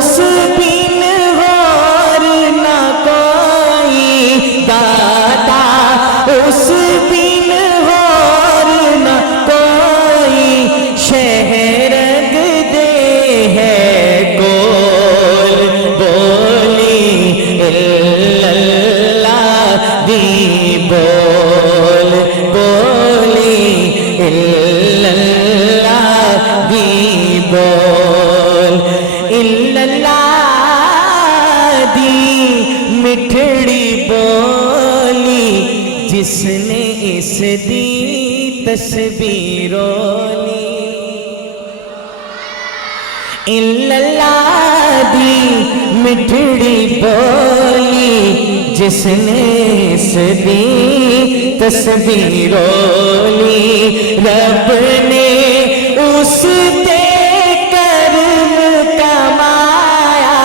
اس بن اور نہ کوئی داتا، اس بن اور نہ کوئی شہر دے ہے کول بولی اللہ دی بول بولی اللہ دی بول اللہ دی مٹھڑی بولی جس نے اس دی تصویر لی اللہ دی مٹھڑی بولی جس نے اس دی تصویر لی رب نے اس تے کرم کمایا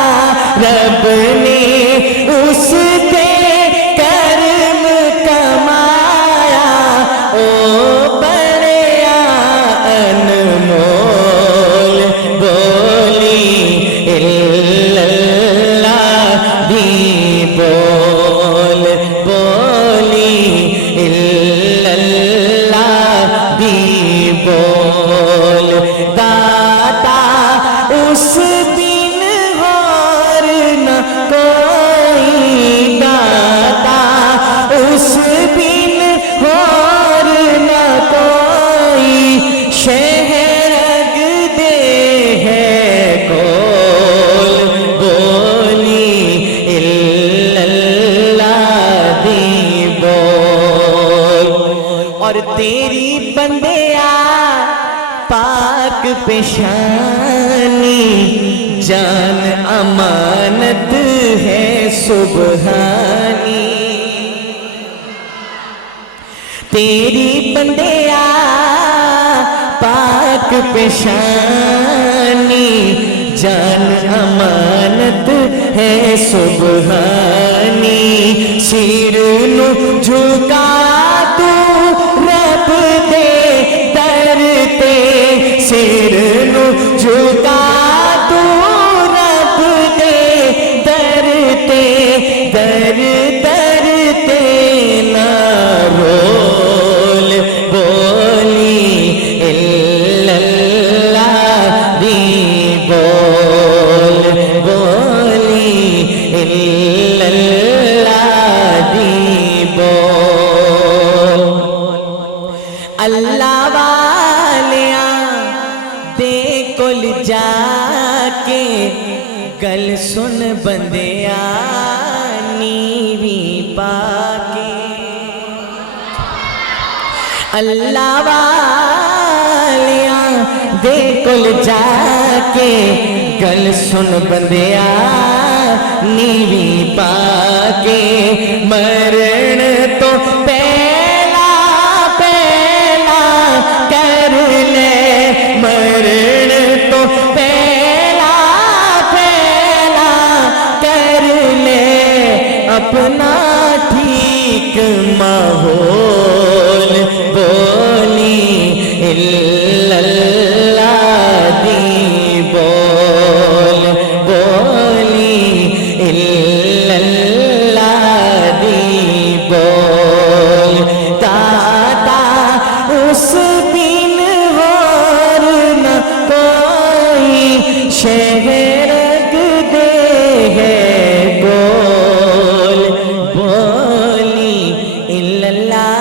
رب نے اس تے کرم کمایا او بڑیا انمول اللہ دی بول بولی اللہ دی بول داتا اس بن اور نہ کوئی داتا اس بن اور نہ کوئی شہر دے ہے کول بولی اللہ دی بول اور تیری بندیا پاک پیشانی جان امانت ہے سبحانی تیری بندیا پاک پیشانی جان امانت ہے سبحانی سیر نو جھکا تو رب دے در تے سیر نو جھکا تو رب دے در تے در در تے نہ رول بولی اللہ دی بول بولی اللہ دی بول اللہ والیاں دے کول جا کے گل سن بندیا نیوی پا کے اللہ والیاں دے کول جا کے گل سن بندیا نیوی پا کے مرن تو پہلا پہلا کر لے مرن تو پہلا پہلا کر لے اپنا ٹھیک ماحول بولی اللہ دی بول بولی اللہ دی بول داتا اس بن اور نہ کوئی شہر دے ہے کول بولی اللہ